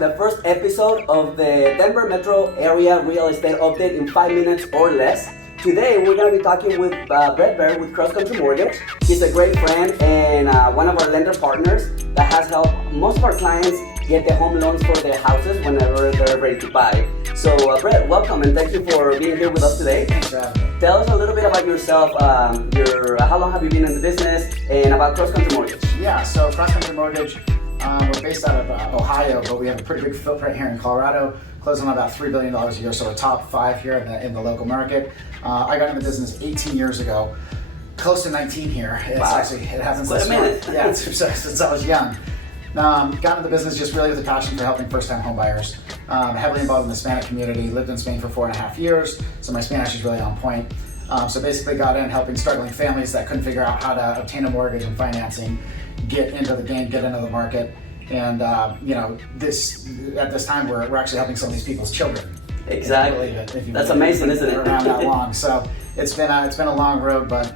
the first episode of the Denver Metro Area Real Estate Update in 5 minutes or less. Today we're going to be talking with Brett Bear with Cross Country Mortgage. He's a great friend and one of our lender partners that has helped most of our clients get the home loans for their houses whenever they're ready to buy. So Brett, welcome and thank you for being here with us today. Thanks for having me. Tell us a little bit about yourself, how long have you been in the business, and about Cross Country Mortgage. Yeah, so Cross Country Mortgage, we're based out of Ohio, but we have a pretty big footprint here in Colorado, closing on about $3 billion a year, so we're top 5 here in the local market. I got into business 18 years ago, close to 19 here. It's wow. Actually, it hasn't Wait a minute. Yeah, since I was young. Got into business just really with a passion for helping first-time home buyers. Heavily involved in the Hispanic community, lived in Spain for 4.5 years, so my Spanish is really on point. So basically got in helping struggling families that couldn't figure out how to obtain a mortgage and financing, get into the game, get into the market. And at this time we're actually helping some of these people's children. Exactly. That's amazing, isn't it? Around that long. So it's been a long road, but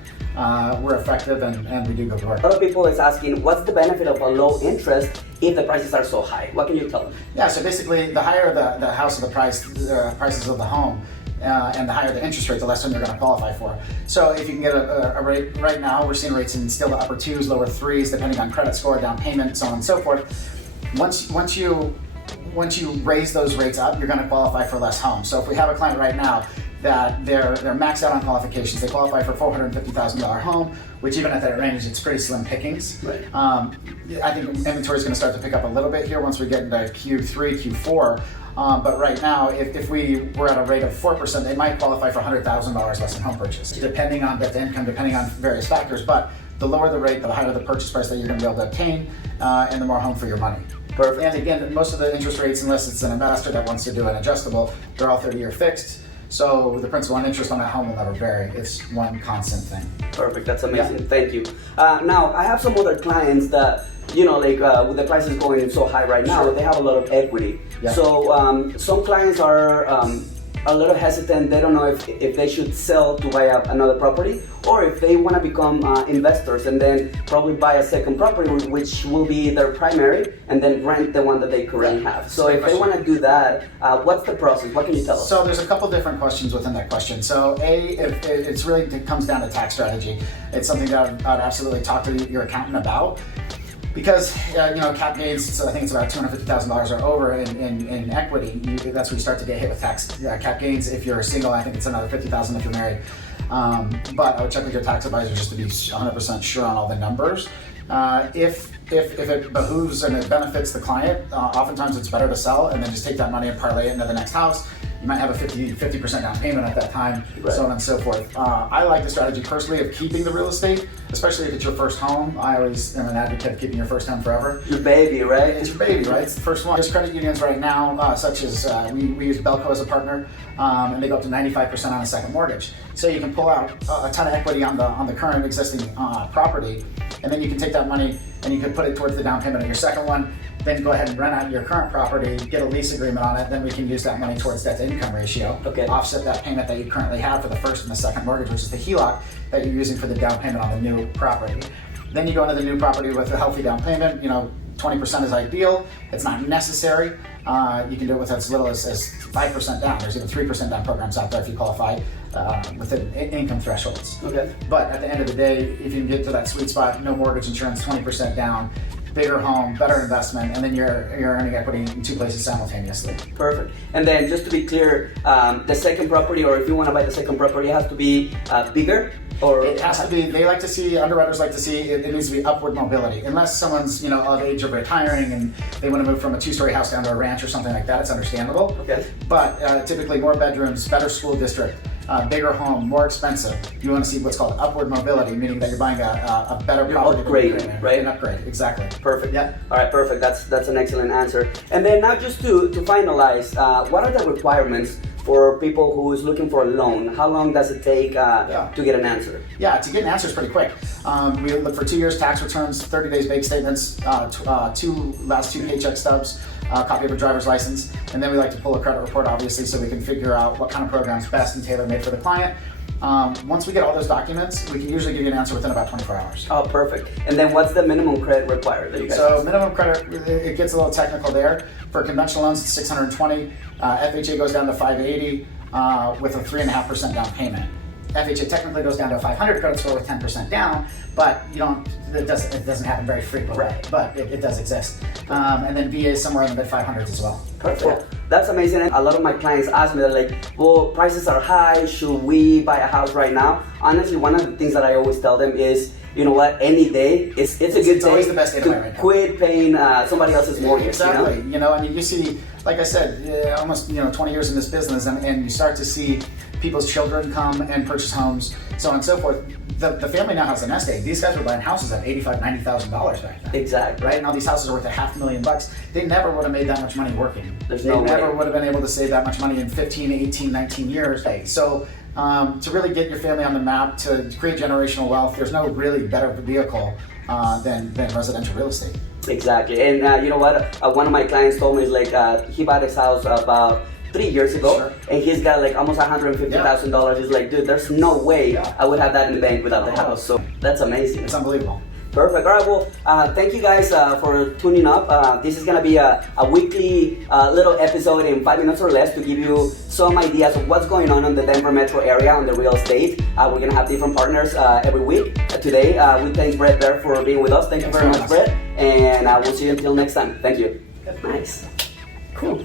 we're effective and we do good work. A lot of people is asking, what's the benefit of a low interest if the prices are so high? What can you tell them? Yeah, so basically the higher the house or the prices of the home, and the higher the interest rate, the less one you're going to qualify for. So if you can get a rate, right now we're seeing rates in still the upper 2s, lower 3s, depending on credit score, down payment, so on and so forth. Once you raise those rates up, you're going to qualify for less homes. So if we have a client right now that they're maxed out on qualifications, they qualify for $450,000 home, which even at that range, it's pretty slim pickings. Right. I think inventory is going to start to pick up a little bit here once we get into Q3, Q4. But right now, if we were at a rate of 4%, they might qualify for $100,000 less in home purchase, depending on debt to income, depending on various factors. But the lower the rate, the higher the purchase price that you're going to be able to obtain, and the more home for your money. Perfect. And again, most of the interest rates, unless it's an investor that wants to do an adjustable, they're all 30-year fixed. So the principal and interest on that home will never vary. It's one constant thing. Perfect. That's amazing. Yeah. Thank you. Now, I have some other clients that, with the prices going so high right now, they have a lot of equity. Yeah. So some clients are a little hesitant. They don't know if they should sell to buy another property, or if they want to become investors and then probably buy a second property, which will be their primary, and then rent the one that they currently have. So if they want to do that, what's the process? What can you tell us? So there's a couple different questions within that question. So if it's really, it comes down to tax strategy. It's something that I'd absolutely talk to your accountant about. Because cap gains, so I think it's about $250,000 or over in equity. That's where you start to get hit with tax cap gains. If you're single, I think it's another $50,000 if you're married. But I would check with your tax advisor just to be 100% sure on all the numbers. If it behooves and it benefits the client, oftentimes it's better to sell and then just take that money and parlay it into the next house. You might have a 50% down payment at that time, right. So on and so forth. I like the strategy personally of keeping the real estate, especially if it's your first home. I always am an advocate of keeping your first home forever. Your baby, right? It's your baby, right? It's the first one. There's credit unions right now, such as we use Belco as a partner, and they go up to 95% on a second mortgage. So you can pull out a ton of equity on the current existing property, and then you can take that money and you can put it towards the down payment of your second one. Then go ahead and rent out your current property, get a lease agreement on it, then we can use that money towards debt to income ratio, offset that payment that you currently have for the first and the second mortgage, which is the HELOC that you're using for the down payment on the new property. Then you go into the new property with a healthy down payment. 20% is ideal. It's not necessary. You can do it with as little as 5% down. There's even 3% down programs out there if you qualify within income thresholds. Okay. But at the end of the day, if you can get to that sweet spot, no mortgage insurance, 20% down, bigger home, better investment, and then you're earning equity in 2 places simultaneously. Perfect. And then just to be clear, the second property, or if you want to buy the second property, it has to be bigger? Or it has to be, underwriters like to see, it needs to be upward mobility. Unless someone's of age of retiring and they want to move from a 2-story house down to a ranch or something like that, it's understandable. Okay. But typically more bedrooms, better school district, bigger home, more expensive. You want to see what's called upward mobility, meaning that you're buying a better property. Upgrade, right? An upgrade, exactly. Perfect. Yeah. All right, perfect. That's an excellent answer. And then now just to finalize, what are the requirements for people who is looking for a loan? How long does it take to get an answer? Yeah, to get an answer is pretty quick. We look for 2 years tax returns, 30 days bank statements, last two paycheck stubs, a copy of a driver's license, and then we like to pull a credit report, obviously, so we can figure out what kind of program is best and tailor-made for the client. Once we get all those documents, we can usually give you an answer within about 24 hours. Oh, perfect. And then what's the minimum credit required that you guys So ask? minimum credit, it gets a little technical there. For conventional loans, it's 620. FHA goes down to 580 with a 3.5% down payment. FHA technically goes down to a 500 credit score with 10% down, but it doesn't happen very frequently, Right. but it does exist. And then VA is somewhere in the mid 500s as well. Perfect. Well, that's amazing. And a lot of my clients ask me, they're like, well, prices are high. Should we buy a house right now? Honestly, one of the things that I always tell them is, you know what, any day, it's a good day always the best day to buy right now. quit paying somebody else's mortgage. Exactly. You know? I mean, you see, like I said, almost 20 years in this business, and you start to see people's children come and purchase homes, so on and so forth. The family now has a nest egg. These guys were buying houses at $85,000, $90,000 back then. Exactly. Right? Now these houses are worth $500,000. They never would have made that much money working. There's they no never way. would have been able to save that much money in 15, 18, 19 years. So to really get your family on the map, to create generational wealth, there's no really better vehicle than residential real estate. Exactly. And you know what? One of my clients told me is like he bought his house about 3 years ago, Sure. and he's got like almost $150,000. He's like, dude, there's no way I would have that in the bank without the house. So that's amazing. It's unbelievable. Perfect. All right. Well, thank you guys for tuning up. This is gonna be a weekly little episode in 5 minutes or less to give you some ideas of what's going on in the Denver metro area on the real estate. We're gonna have different partners every week. Today, we thank Brett there for being with us. Thank you very much, Brett. And we'll see you until next time. Thank you. Nice. Cool.